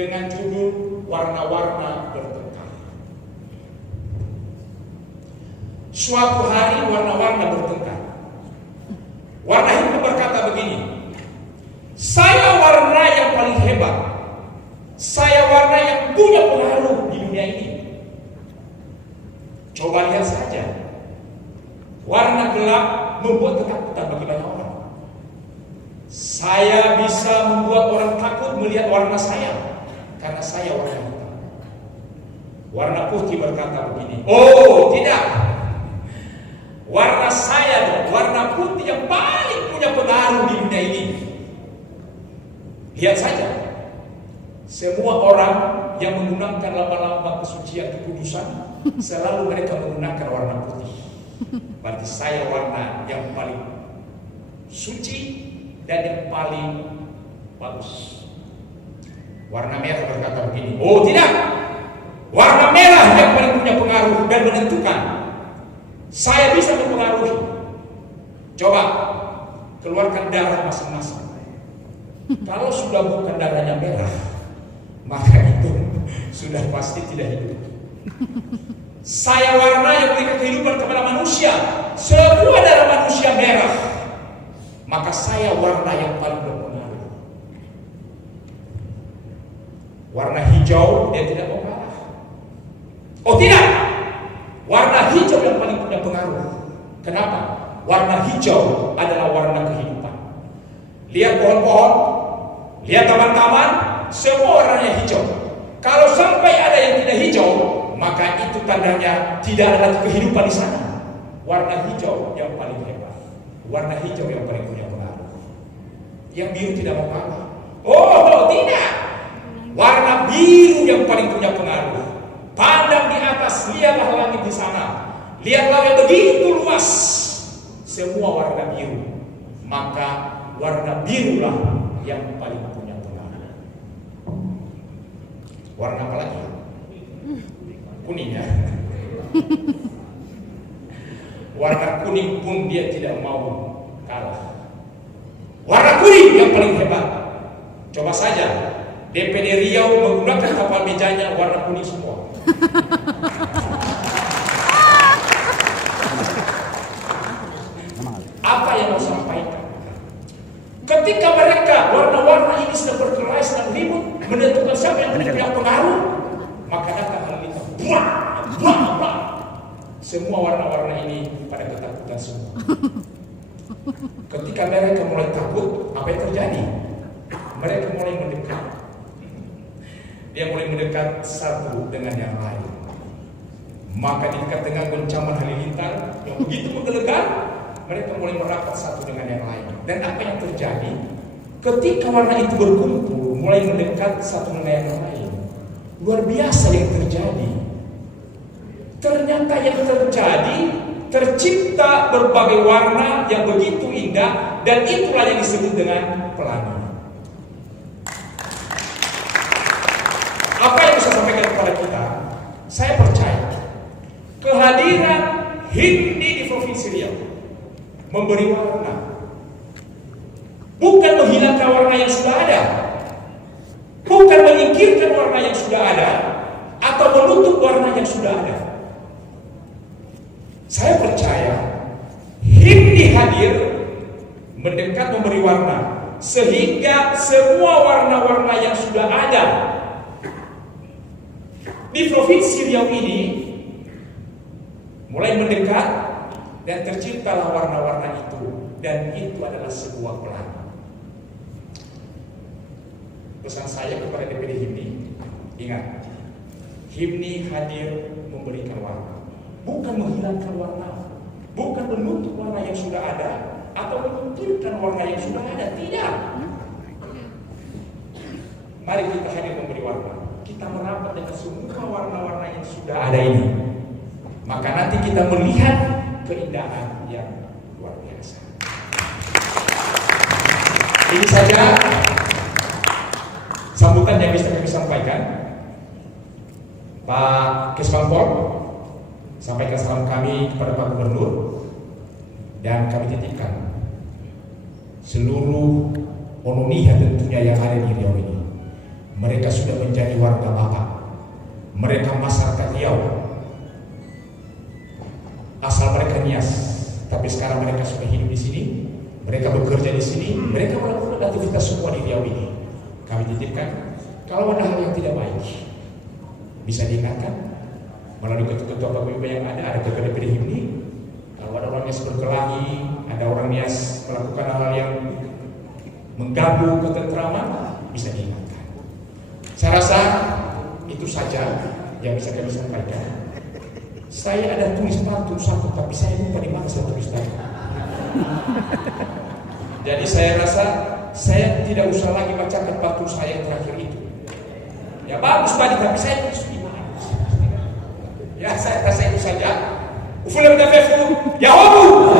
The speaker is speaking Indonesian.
dengan judul Warna-Warna Bertengkar. Suatu hari warna-warna bertengkar. Warna hitam berkata begini, saya warna yang paling hebat, saya warna yang punya pengaruh di dunia ini. Coba lihat saja, warna gelap membuat ketakutan bagi banyak orang. Saya bisa membuat orang takut melihat warna saya, karena saya warna hitam. Warna putih berkata begini, oh tidak, warna saya, warna putih yang paling punya pengaruh di dunia ini. Lihat saja, semua orang yang menggunakan lambang-lambang kesucian kekudusan, selalu mereka menggunakan warna putih. Berarti saya warna yang paling suci dan yang paling bagus. Warna merah berkata begini, oh tidak, warna merah yang paling punya pengaruh dan menentukan. Saya bisa mempengaruhi. Coba keluarkan darah masing-masing. Kalau sudah bukan darahnya merah, maka itu sudah pasti tidak hidup. Saya warna yang memberikan kehidupan kepada manusia. Semua darah manusia merah, maka saya warna yang paling berpengaruh. Warna hijau dia tidak mau kalah. Oh tidak, warna hijau yang paling punya pengaruh. Kenapa? Warna hijau adalah warna kehidupan. Lihat pohon-pohon, lihat taman-taman, semua warnanya hijau. Kalau sampai ada yang tidak hijau, maka itu tandanya tidak ada lagi kehidupan di sana. Warna hijau yang paling hebat, warna hijau yang paling punya pengaruh. Yang biru tidak mau kalah. Oh tidak, warna biru yang paling punya pengaruh. Pandang di atas, lihatlah langit di sana, lihatlah yang begitu luas, semua warna biru. Maka warna birulah yang paling punya pengaruh. Warna apa lagi? Kuning ya. Warna kuning pun dia tidak mau kalah. Warna kuning yang paling hebat. Coba saja DPD Riau menggunakan kapal mejanya warna kuning semua. Apa yang mau sampaikan? Ketika mereka warna-warna ini sedang berkelahi, sedang ribut, menentukan siapa yang punya pengaruh, maka datang halilintar, buah. Semua warna-warna ini pada ketakutan semua. Ketika mereka mulai takut, apa yang terjadi? Mereka mulai mendekat. Dia mulai mendekat satu dengan yang lain. Maka di tengah goncangan halilintar yang begitu menggelegar, mereka mulai merapat satu dengan yang lain. Dan apa yang terjadi? Ketika warna itu berkumpul, mulai mendekat satu dengan yang lain, luar biasa yang terjadi. Ternyata yang terjadi, tercipta berbagai warna yang begitu indah, dan itulah yang disebut dengan pelangi. Apa yang bisa sampaikan kepada kita? Saya percaya kehadiran HIMNI di Provinsi Riau memberi warna, bukan menghilangkan warna yang sudah ada, bukan menyingkirkan warna yang sudah ada, atau menutup warna yang sudah ada. Saya percaya HIMNI hadir, mendekat, memberi warna, sehingga semua warna-warna yang sudah ada di Provinsi Riau ini mulai mendekat, dan terciptalah warna-warna itu, dan itu adalah sebuah pelangi. Pesan saya kepada DPD HIMNI, ingat, HIMNI hadir memberikan warna, bukan menghilangkan warna, bukan menutup warna yang sudah ada atau menyingkirkan warna yang sudah ada. Tidak. Mari kita hadir memberi warna. Kita merapat dengan semua warna-warna yang sudah ada ini. Maka nanti kita melihat keindahan yang luar biasa. Ini saja sambutan yang bisa kami sampaikan. Pak Kesbangpol, sampaikan salam kami kepada Pak Gubernur, dan kami titipkan seluruh Onomiha tentunya yang ada di Riau ini. Mereka sudah menjadi warga Bapak. Mereka masyarakat Riau. Asal mereka Nias, tapi sekarang mereka sudah hidup di sini. Mereka bekerja di sini. Mereka melakukan aktivitas semua di Riau ini. Kami titipkan, kalau ada hal yang tidak baik, bisa diingatkan melalui ketua-ketua paguyuban yang ada ketua DPD ini. Kalau ada orang yang berkelahi, ada orang yang melakukan hal yang mengganggu ketentraman, bisa diingatkan. Saya rasa itu saja yang bisa kami sampaikan. Saya ada tulis pantun satu, tapi saya lupa di mana saya tulis tadi. Jadi saya rasa saya tidak usah lagi bacakan pantun saya yang terakhir itu. Ya bagus tadi, tapi saya tulis di mana? Ya saya rasa itu saja. Ufula bidafefu, ya hobu.